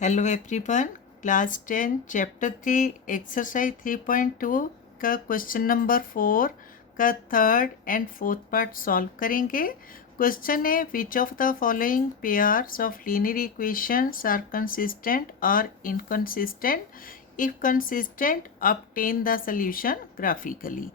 Hello everyone, class 10 chapter 3 exercise 3.2 का question number 4 का third and fourth part solve करेंगे। Question है which of the following pairs of linear equations are consistent और inconsistent, if consistent obtain the solution graphically.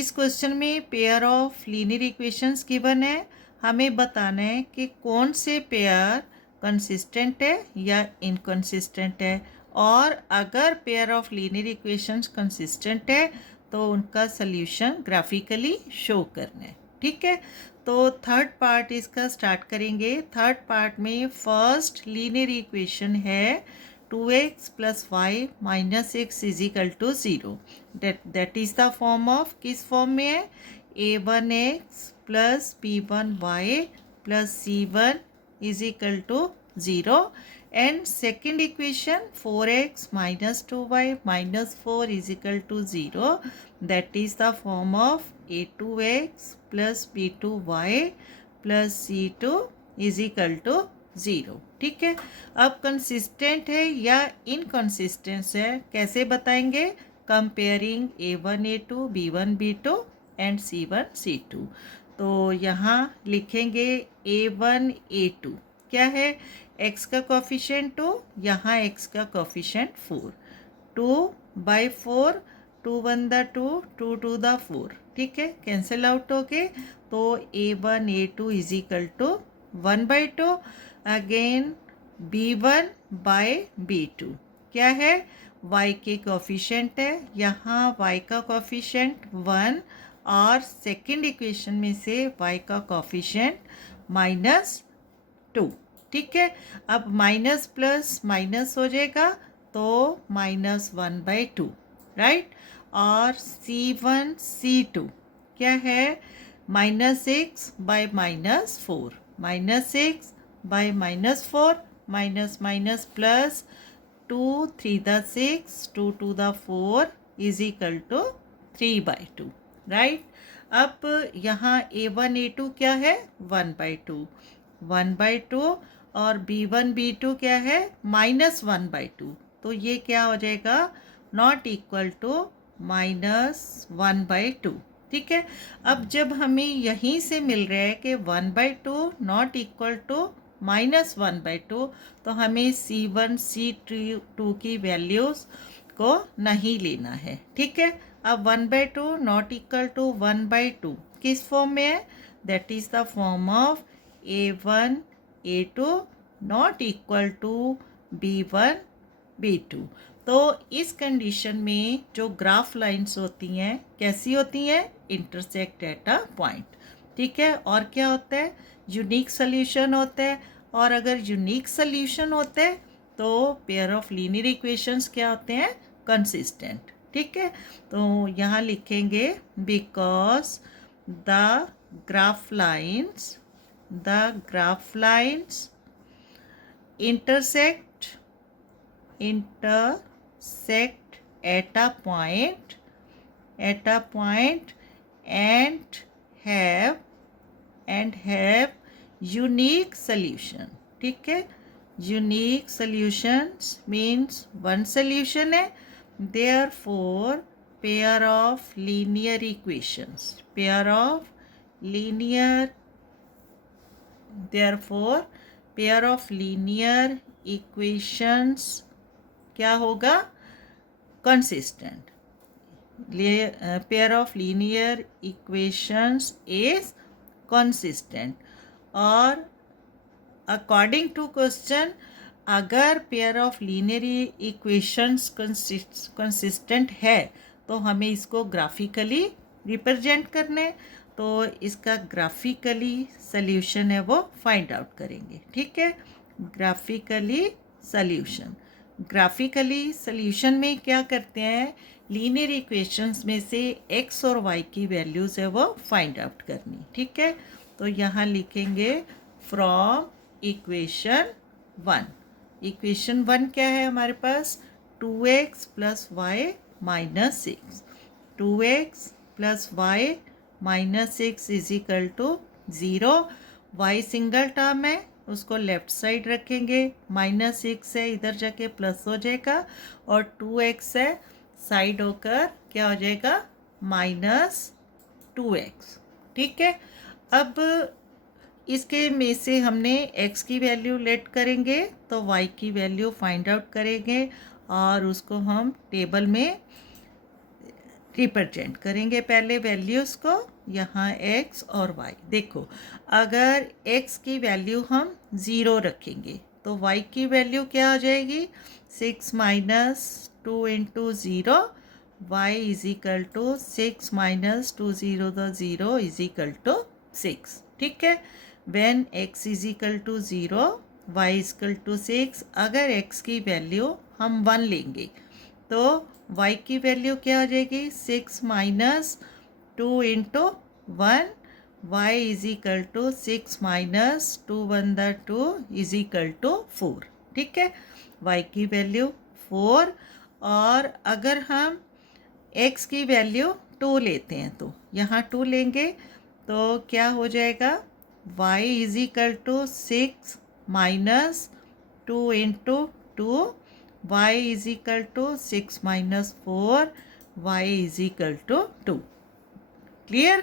इस question में pair of linear equations given है। हमें बताना है कि कौन से पेयर कंसिस्टेंट है या इनकंसिस्टेंट है, और अगर pair of linear equations consistent है तो उनका सल्यूशन ग्राफिकली शो करना है। ठीक है, तो थर्ड पार्ट इसका स्टार्ट करेंगे। थर्ड पार्ट में फर्स्ट लीनियर इक्वेशन है 2x + y - x = 0। That is the form of, किस फॉर्म में है, a1x + b1y + c1 = 0, and second equation 4x - 2y - 4 = 0, that is the form of a2x + b2y + c2 = 0। ठीक है, अब consistent है या इनकंसिस्टेंट है कैसे बताएंगे? Comparing a1 a2 b1 b2 and c1 c2। तो यहाँ लिखेंगे a1 a2 क्या है, x का कोफिशिएंट 2, यहाँ x का कोफिशिएंट 4, 2/4, 2 1 द 2, 2 2 द 4। ठीक है, कैंसिल आउट हो गए, तो a1 a2 = 1/2। अगेन b1/b2 क्या है, y के कोफिशिएंट है, यहाँ y का कोफिशिएंट 1 और सेकंड इक्वेशन में से y का कोफिशिएंट -2। ठीक है, अब माइनस प्लस माइनस हो जाएगा तो -1/2, राइट। और c1 c2 क्या है, -6 by -4, -6 by -4 minus plus 2 3 the 6, 2 2 the 4 = 3/2, right. अब यहाँ a1 a2 क्या है, 1/2, 1/2, और b1 b2 क्या है, -1/2, तो ये क्या हो जाएगा, नॉट इक्वल टू -1/2। ठीक है, अब जब हमें यहीं से मिल रहा है कि 1/2 नॉट इक्वल टू -1/2, तो हमें c1 c2 की वैल्यूज़ को नहीं लेना है। ठीक है, अब 1/2 नॉट इक्वल टू 1/2 किस फॉर्म में है, that is the form of a1 a2 not equal to b1 b2। तो इस कंडीशन में जो ग्राफ लाइंस होती हैं कैसी होती हैं, इंटरसेक्ट एट अ पॉइंट। ठीक है, और क्या होता है, यूनिक सोल्यूशन होता है, और अगर यूनिक सोल्यूशन होता है तो पेयर ऑफ लीनियर इक्वेशंस क्या होते हैं, कंसिस्टेंट। ठीक है, तो यहाँ लिखेंगे because the graph lines intersect at a point and have unique solution। ठीक है, unique solutions means one solution है, therefore pair of linear equations, therefore pair of linear equations क्या होगा, consistent. Pair of linear equations is consistent. और according to question, अगर pair of linear equations consistent है तो हमें इसको ग्राफिकली रिप्रेजेंट करना है, तो इसका ग्राफिकली सल्यूशन है वो फाइंड आउट करेंगे। ठीक है, ग्राफिकली सल्यूशन में क्या करते हैं, लीनियर इक्वेशंस में से x और y की वैल्यूज़ है वो फाइंड आउट करनी। ठीक है, तो यहाँ लिखेंगे फ्रॉम इक्वेशन 1 क्या है हमारे पास, 2x + y - 6, 2x + y - 6 = 0, y single term है उसको लेफ़्ट साइड रखेंगे, -6 है इधर जाके प्लस हो जाएगा और 2x है साइड होकर क्या हो जाएगा -2x। ठीक है, अब इसके में से हमने x की वैल्यू लेट करेंगे तो y की वैल्यू फाइंड आउट करेंगे और उसको हम टेबल में रिप्रेजेंट करेंगे। पहले वैल्यूज़ को यहाँ x और y देखो, अगर x की वैल्यू हम 0 रखेंगे तो y की वैल्यू क्या हो जाएगी 6 minus 2 into 0, y is equal to 6 minus 2 0 the 0 is equal to 6। ठीक है, when x is equal to 0 y is equal to 6, अगर x की वैल्यू हम 1 लेंगे तो y की वैल्यू क्या हो जाएगी 6 minus 2 into 1, y is equal to 6 minus 2 1 the 2 is equal to 4। ठीक है, y की वैल्यू 4, और अगर हम x की वैल्यू 2 लेते हैं तो यहाँ 2 लेंगे तो क्या हो जाएगा y is equal to 6 minus 2 into 2, y is equal to 6 minus 4, y is equal to 2। Clear.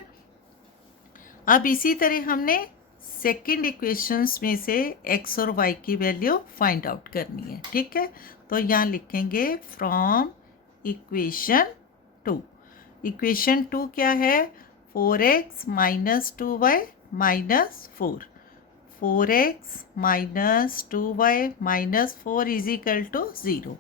अब इसी तरह हमने सेकंड इक्वेशंस में से x और y की वैल्यू फाइंड आउट करनी है। ठीक है, तो यहाँ लिखेंगे फ्रॉम इक्वेशन 2। इक्वेशन 2 क्या है 4x minus 2y minus 4, 4x minus 2y minus 4 is equal to 0।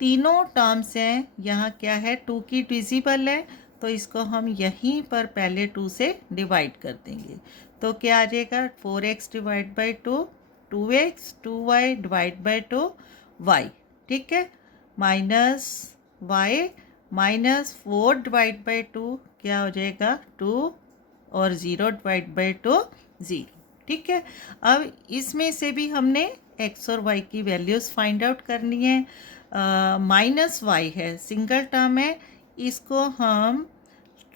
तीनों टर्म्स हैं, यहाँ क्या है 2 की डिविजिबल है तो इसको हम यहीं पर पहले 2 से डिवाइड कर देंगे तो क्या आ जाएगा 4x divide by 2, 2x, 2y divide by 2 y। ठीक है, minus y minus 4 divide by 2 क्या हो जाएगा 2 और 0 डिवाइड बाई 2 0। ठीक है, अब इसमें से भी हमने x और y की वैल्यूज़ फाइंड आउट करनी है। माइनस y है, सिंगल टर्म है, इसको हम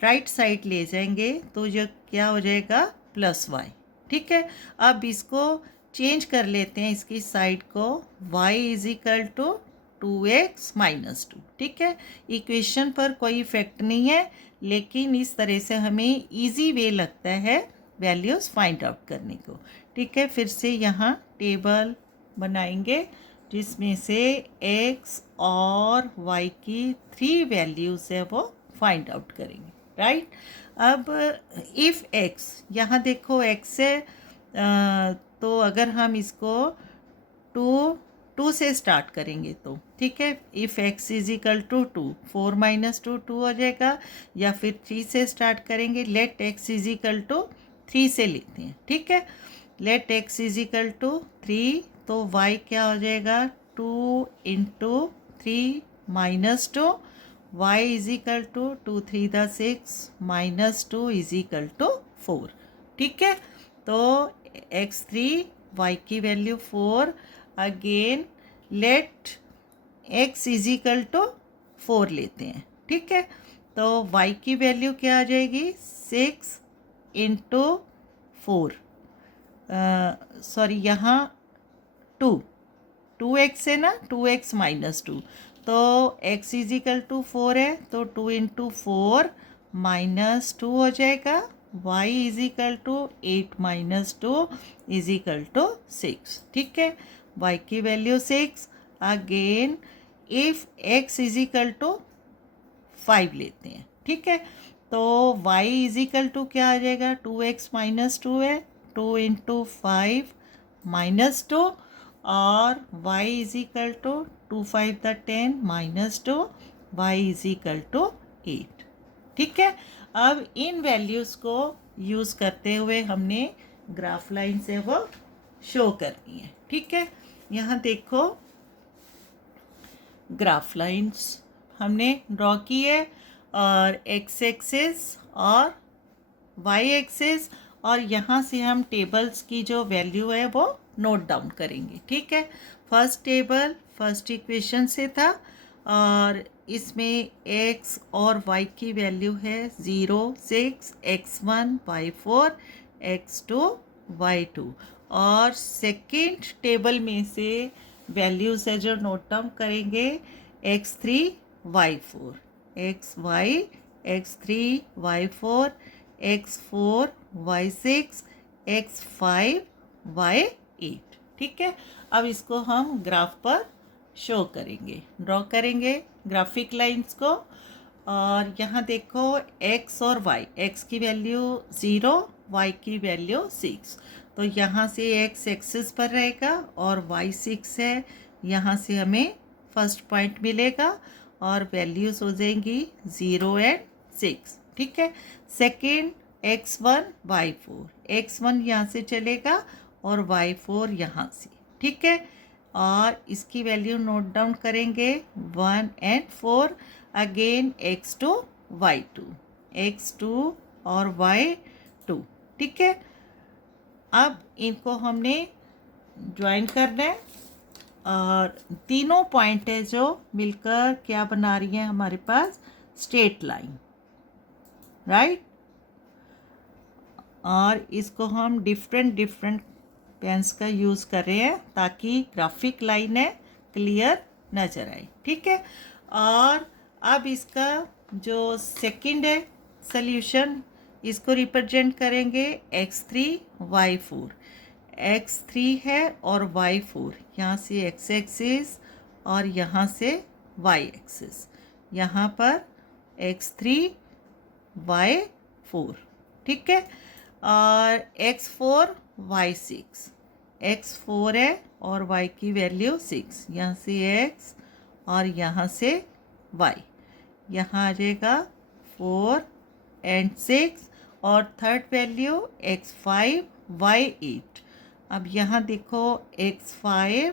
राइट साइड ले जाएंगे तो जो क्या हो जाएगा प्लस y। ठीक है, अब इसको चेंज कर लेते हैं इसकी साइड को, y is equal to 2x minus 2। ठीक है, इक्वेशन पर कोई इफेक्ट नहीं है लेकिन इस तरह से हमें इजी वे लगता है वैल्यूज़ फाइंड आउट करने को। ठीक है, फिर से यहाँ टेबल बनाएंगे जिसमें से x और y की 3 वैल्यूज़ है वो फाइंड आउट करेंगे। राइट, अब इफ़ x, यहाँ देखो x है तो अगर हम इसको 2 से स्टार्ट करेंगे तो ठीक है, if x is equal to 2, 4 minus 2 2 हो जाएगा, या फिर 3 से स्टार्ट करेंगे, let x is equal to 3 से लेते हैं। ठीक है, let x is equal to 3 तो y क्या हो जाएगा 2 into 3 minus 2, y is equal to 2 3 the 6 minus 2 is equal to 4। ठीक है, तो x3 y की value 4, again let x is equal to 4 लेते हैं। ठीक है, तो y की वैल्यू क्या आ जाएगी 6 इंटू 4, सॉरी यहाँ 2x है ना, 2x माइनस 2, तो x इज इक्वल टू 4 है तो 2 इंटू 4 माइनस 2 हो जाएगा, y is equal to 8 minus 2 is equal to 6। ठीक है, y की value 6, again if x is equal to 5 लेते हैं। ठीक है, तो y इज इक्वल टू क्या आ जाएगा 2x माइनस 2 है, 2 इंटू 5 माइनस 2, और y is equal to 2 5 the 10 minus 2, y is equal to 8। ठीक है, अब इन वैल्यूज़ को यूज़ करते हुए हमने ग्राफ लाइन से वो शो करनी है। ठीक है, यहाँ देखो ग्राफ लाइंस हमने ड्रॉ की है और x एक्सिस और y एक्सिस, और यहाँ से हम टेबल्स की जो वैल्यू है वो नोट डाउन करेंगे। ठीक है, फर्स्ट टेबल फर्स्ट इक्वेशन से था और इसमें x और y की वैल्यू है 0 6 x1 y4 x2 y2, और सेकंड टेबल में से वैल्यूज है जो नोट डाउन करेंगे x3 y4 xy x3 y4 x4 y6 x5 y8। ठीक है, अब इसको हम ग्राफ पर शो करेंगे, ड्रॉ करेंगे ग्राफिक लाइंस को। और यहाँ देखो x और y, x की वैल्यू 0, y की वैल्यू 6, तो यहाँ से x एक्सिस पर रहेगा और y 6 है, यहाँ से हमें फर्स्ट पॉइंट मिलेगा और वैल्यूज हो जाएंगी 0 एंड 6। ठीक है, सेकेंड x1 y4, x1 यहाँ से चलेगा और y4 यहाँ से। ठीक है, और इसकी वैल्यू नोट डाउन करेंगे 1 and 4, again x2 y2 x2 और y2। ठीक है, अब इनको हमने ज्वाइन करना है और तीनों पॉइंट है जो मिलकर क्या बना रही हैं हमारे पास, स्ट्रेट लाइन, राइट। और इसको हम डिफरेंट पेन्स का यूज़ कर रहे हैं ताकि ग्राफिक लाइन है क्लियर नज़र आए। ठीक है, और अब इसका जो सेकंड है सॉल्यूशन, इसको रिप्रेजेंट करेंगे x3 y4, x3 है और y4, यहाँ से x एक्सिस और यहाँ से y एक्सिस, यहाँ पर x3 y4। ठीक है, और x4 y6, x4 है और y की वैल्यू 6, यहाँ से x और यहाँ से y, यहाँ आ जाएगा 4 एंड 6, और थर्ड वैल्यू x5 y8। अब यहाँ देखो x5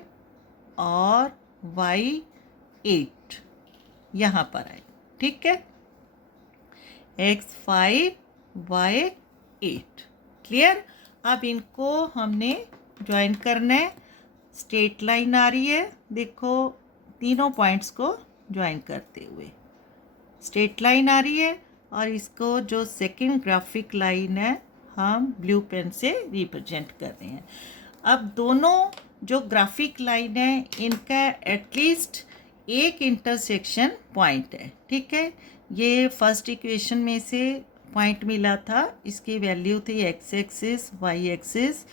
और y8 यहाँ पर आए। ठीक है, x5 y8 क्लियर। अब इनको हमने ज्वाइन करना है, स्ट्रेट लाइन आ रही है, देखो तीनों पॉइंट्स को ज्वाइन करते हुए स्ट्रेट लाइन आ रही है, और इसको जो सेकंड ग्राफिक लाइन है हम ब्लू पेन से रिप्रेजेंट कर रहे हैं। अब दोनों जो ग्राफिक लाइन है इनका एटलीस्ट एक इंटरसेक्शन पॉइंट है। ठीक है, ये फर्स्ट इक्वेशन में से पॉइंट मिला था, इसकी वैल्यू थी x axis y axis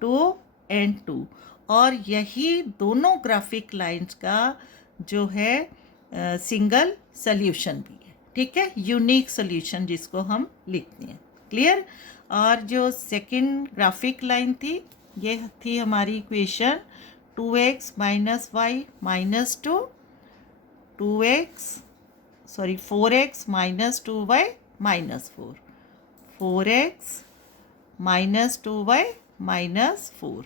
2 and 2, और यही दोनों ग्राफिक लाइंस का जो है सिंगल सॉल्यूशन भी है। ठीक है, यूनिक सॉल्यूशन जिसको हम लिखते हैं, क्लियर। और जो सेकंड ग्राफिक लाइन थी ये थी हमारी equation 2x minus y minus 2, 4x minus 2y minus 4, 4x minus 2y minus 4,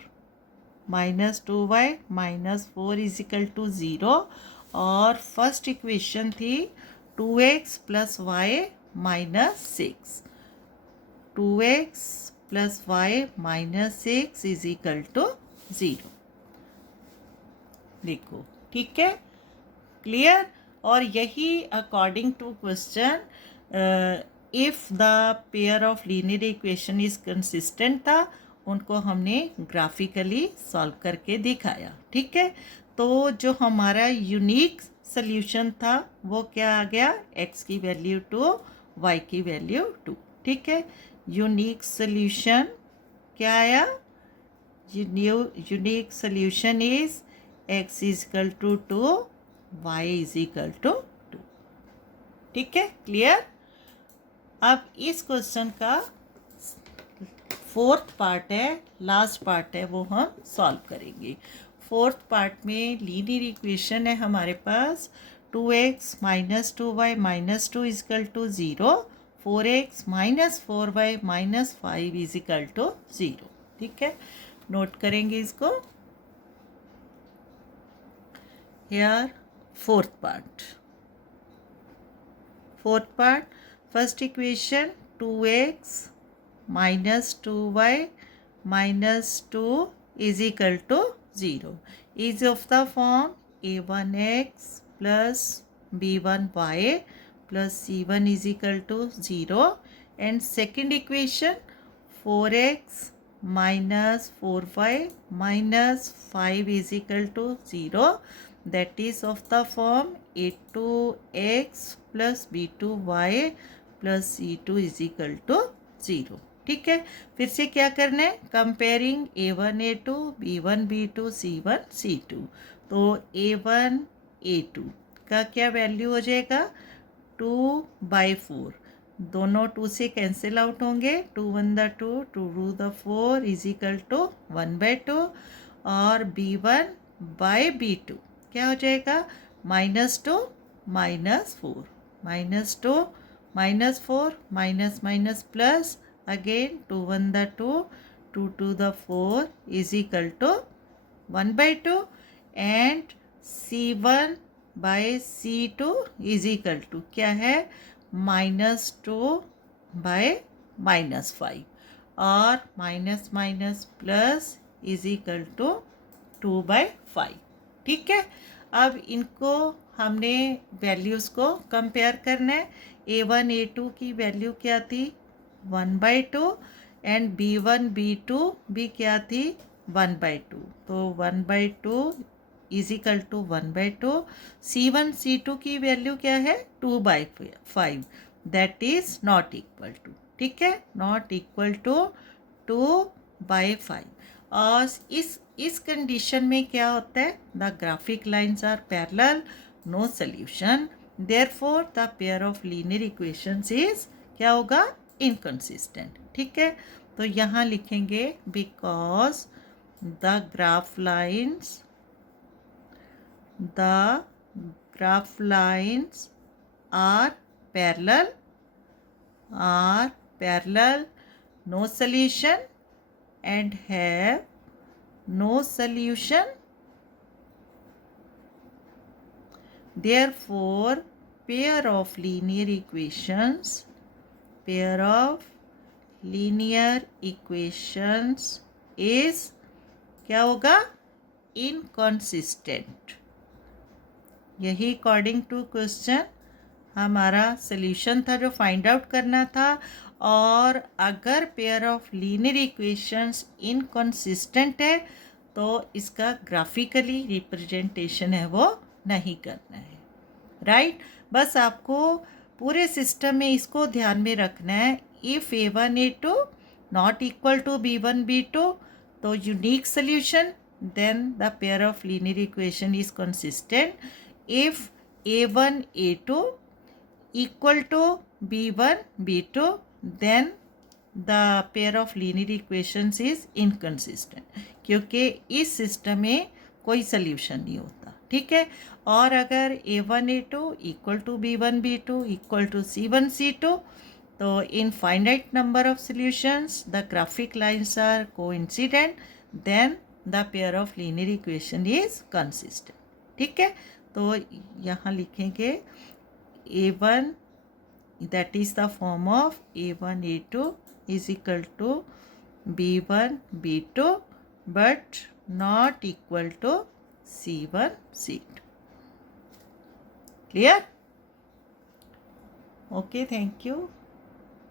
minus 2y minus 4 is equal to 0, और फर्स्ट इक्वेशन थी 2x plus y minus 6, 2x plus y minus 6 is equal to 0। देखो, ठीक है, clear. और यही according to question if the pair of linear equation is consistent था, उनको हमने ग्राफिकली सॉल्व करके दिखाया। ठीक है, तो जो हमारा यूनिक सॉल्यूशन था वो क्या आ गया, x की वैल्यू 2 y की वैल्यू 2। ठीक है, यूनिक सॉल्यूशन क्या आया, unique solution is x is equal to 2 y is equal to 2। ठीक है, क्लियर। अब इस क्वेश्चन का फोर्थ पार्ट है, लास्ट पार्ट है, वो हम सॉल्व करेंगे। फोर्थ पार्ट में लीनियर इक्वेशन है हमारे पास 2x minus 2y minus 2 is equal to 0, 4x minus 4y minus 5 is equal to 0। ठीक है, नोट करेंगे इसको। Here fourth part, first equation 2x minus 2y minus 2 is equal to 0 is of the form a1x plus b1y plus c1 is equal to 0, and second equation 4x minus 4y minus 5 is equal to 0. That is of the form a2x plus b2y plus c2 is equal to 0. ठीक है, फिर से क्या करना है, comparing a1 a2 b1 b2 c1 c2. तो a1 a2 का क्या वैल्यू हो जाएगा, 2/4. दोनों 2 से कैंसिल आउट होंगे, 2 1 the 2 2 2 the 4 is equal to 1/2. और b1 बाय b2 क्या हो जाएगा, -2 -4 -2 -4 minus minus plus again 2 1 the 2 2 2 the 4 is equal to 1/2 and c1 by c2 is equal to क्या है, -2 बाय -5 और minus minus plus is equal to 2/5. ठीक है, अब इनको हमने वैल्यूज़ को कंपेयर करना है. a1 a2 की वैल्यू क्या थी, 1/2 एंड b1 b2 भी क्या थी, 1/2. तो 1/2 is equal to 1/2. c1 c2 की वैल्यू क्या है, 2/5. That is not equal to, ठीक है, नॉट इक्वल टू 2/5. और इस कंडीशन में क्या होता है, the graphic lines are parallel, no solution, therefore the pair of linear equations is क्या होगा, इनकंसिस्टेंट. ठीक है, तो यहाँ लिखेंगे because the graph lines are parallel, no solution and have no solution, therefore pair of linear equations is क्या होगा, inconsistent. यही अकॉर्डिंग टू क्वेश्चन हमारा सल्यूशन था जो फाइंड आउट करना था. और अगर pair of linear equations inconsistent है तो इसका ग्राफिकली रिप्रेजेंटेशन है वो नहीं करना है. राइट, बस आपको पूरे सिस्टम में इसको ध्यान में रखना है. If a1 a2 not equal to b1 b2 तो unique solution, then the pair of linear equation is consistent. If a1 a2 equal to b1 b2 then the pair of linear equations is inconsistent, क्योंकि इस system में कोई solution नहीं होता. ठीक है, और अगर a1 a2 equal to b1 b2 equal to c1 c2 तो in finite number of solutions the graphic lines are coincident, then the pair of linear equation is consistent. ठीक है, तो यहाँ लिखेंगे a1, that is the form of a1 a2 is equal to b1 b2 but not equal to c1 c2. Clear? Okay, thank you.